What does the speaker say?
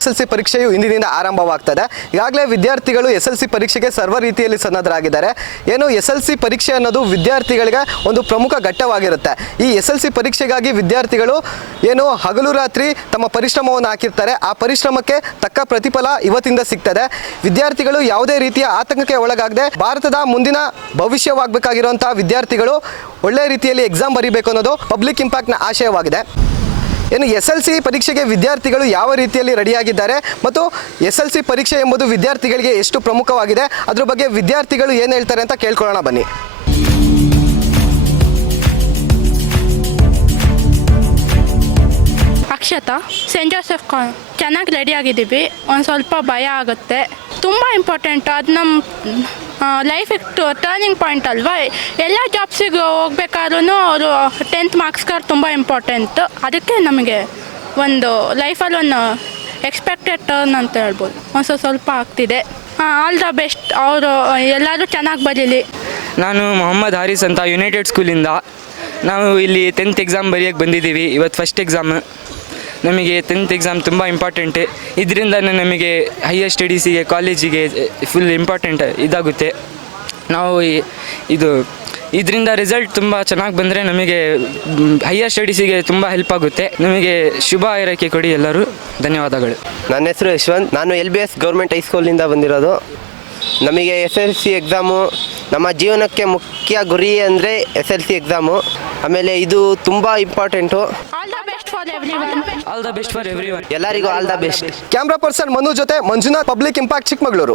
SSLC ಪರೀಕ್ಷೆಯು ಇಂದಿನಿಂದ ಆರಂಭವಾಗ್ತದೆ. ಈಗಾಗಲೇ ವಿದ್ಯಾರ್ಥಿಗಳು SSLC ಪರೀಕ್ಷೆಗೆ ಸರ್ವ ರೀತಿಯಲ್ಲಿ ಸನ್ನದ್ಧರಾಗಿದ್ದಾರೆ. ಏನು SSLC ಪರೀಕ್ಷೆ ಅನ್ನೋದು ವಿದ್ಯಾರ್ಥಿಗಳಿಗೆ ಒಂದು ಪ್ರಮುಖ ಘಟ್ಟವಾಗಿರುತ್ತೆ. ಈ SSLC ಪರೀಕ್ಷೆಗಾಗಿ ವಿದ್ಯಾರ್ಥಿಗಳು ಏನು ಹಗಲು ರಾತ್ರಿ ತಮ್ಮ ಪರಿಶ್ರಮವನ್ನು ಹಾಕಿರ್ತಾರೆ. ಆ ಪರಿಶ್ರಮಕ್ಕೆ ತಕ್ಕ ಪ್ರತಿಫಲ ಇವತ್ತಿಂದ ಸಿಗ್ತದೆ. ವಿದ್ಯಾರ್ಥಿಗಳು ಯಾವುದೇ ರೀತಿಯ ಆತಂಕಕ್ಕೆ ಒಳಗಾಗದೆ ಭಾರತದ ಮುಂದಿನ ಭವಿಷ್ಯವಾಗಬೇಕಾಗಿರುವಂತಹ ವಿದ್ಯಾರ್ಥಿಗಳು ಒಳ್ಳೆ ರೀತಿಯಲ್ಲಿ ಎಕ್ಸಾಮ್ ಬರೀಬೇಕು ಅನ್ನೋದು ಪಬ್ಲಿಕ್ ಇಂಪ್ಯಾಕ್ಟ್ನ ಆಶಯವಾಗಿದೆ. ಏನು SSLC ಪರೀಕ್ಷೆಗೆ ವಿದ್ಯಾರ್ಥಿಗಳು ಯಾವ ರೀತಿಯಲ್ಲಿ ರೆಡಿಯಾಗಿದ್ದಾರೆ ಮತ್ತು SSLC ಪರೀಕ್ಷೆ ಎಂಬುದು ವಿದ್ಯಾರ್ಥಿಗಳಿಗೆ ಎಷ್ಟು ಪ್ರಮುಖವಾಗಿದೆ ಅದ್ರ ಬಗ್ಗೆ ವಿದ್ಯಾರ್ಥಿಗಳು ಏನು ಹೇಳ್ತಾರೆ ಅಂತ ಕೇಳ್ಕೊಳ್ಳೋಣ ಬನ್ನಿ. ಅಕ್ಷತಾ, ಸೆಂಟ್ ಜೋಸೆಫ್ ಚೆನ್ನಾಗಿ ರೆಡಿಯಾಗಿದ್ದೀವಿ. ಒಂದು ಸ್ವಲ್ಪ ಭಯ ಆಗುತ್ತೆ. ತುಂಬ ಇಂಪಾರ್ಟೆಂಟ್. ಅದು ನಮ್ಮ ಲೈಫಿಗೆ ಟರ್ನಿಂಗ್ ಪಾಯಿಂಟ್ ಅಲ್ವಾ. ಎಲ್ಲ ಜಾಬ್ಸಿಗೆ ಹೋಗ್ಬೇಕಾದ್ರೂ ಅವರು 10th ಮಾರ್ಕ್ಸ್ ಕಾರ್ಡ್ ತುಂಬ ಇಂಪಾರ್ಟೆಂಟ್. ಅದಕ್ಕೆ ನಮಗೆ ಒಂದು ಲೈಫಲ್ಲಿ ಒಂದು ಎಕ್ಸ್ಪೆಕ್ಟೆಡ್ ಟರ್ನ್ ಅಂತ ಹೇಳ್ಬೋದು. ಒಂದು ಸ್ವಲ್ಪ ಆಗ್ತಿದೆ. All the best. ಅವರು ಎಲ್ಲರೂ ಚೆನ್ನಾಗಿ ಬರೀಲಿ. ನಾನು ಮೊಹಮ್ಮದ್ ಹಾರಿಸ್ ಅಂತ ಯುನೈಟೆಡ್ ಸ್ಕೂಲಿಂದ. ನಾವು ಇಲ್ಲಿ 10th ಎಕ್ಸಾಮ್ ಬರೆಯೋಕ್ಕೆ ಬಂದಿದ್ದೀವಿ. ಇವತ್ತು ಫಸ್ಟ್ ಎಕ್ಸಾಮ್. ನಮಗೆ 10th ಎಕ್ಸಾಮ್ ತುಂಬ ಇಂಪಾರ್ಟೆಂಟ್. ಇದರಿಂದ ನಮಗೆ ಹೈಯರ್ ಸ್ಟಡೀಸಿಗೆ ಕಾಲೇಜಿಗೆ ಫುಲ್ ಇಂಪಾರ್ಟೆಂಟ್ ಇದಾಗುತ್ತೆ. ನಾವು ಇದರಿಂದ ರಿಸಲ್ಟ್ ತುಂಬ ಚೆನ್ನಾಗಿ ಬಂದರೆ ನಮಗೆ ಹೈಯರ್ ಸ್ಟಡೀಸಿಗೆ ತುಂಬ ಹೆಲ್ಪ್ ಆಗುತ್ತೆ. ನಮಗೆ ಶುಭ ಹಾರೈಕೆ ಕೊಡಿ ಎಲ್ಲರೂ. ಧನ್ಯವಾದಗಳು. ನನ್ನ ಹೆಸರು ಯಶವಂತ್. ನಾನು LBS ಗೌರ್ಮೆಂಟ್ ಹೈಸ್ಕೂಲಿಂದ ಬಂದಿರೋದು. ನಮಗೆ SSLC ಎಕ್ಸಾಮು ನಮ್ಮ ಜೀವನಕ್ಕೆ ಮುಖ್ಯ ಗುರಿ ಅಂದರೆ SSLC ಎಕ್ಸಾಮು. ಆಮೇಲೆ ಇದು ತುಂಬ important. All the best for everyone. All the best for everyone. ಎಲ್ಲರಿಗೂ all the best. Camera person Manu ಜೊತೆ ಮಂಜುನಾಥ್, ಪಬ್ಲಿಕ್ ಇಂಪ್ಯಾಕ್ಟ್ ಚಿಕ್ಕಮಗಳೂರು.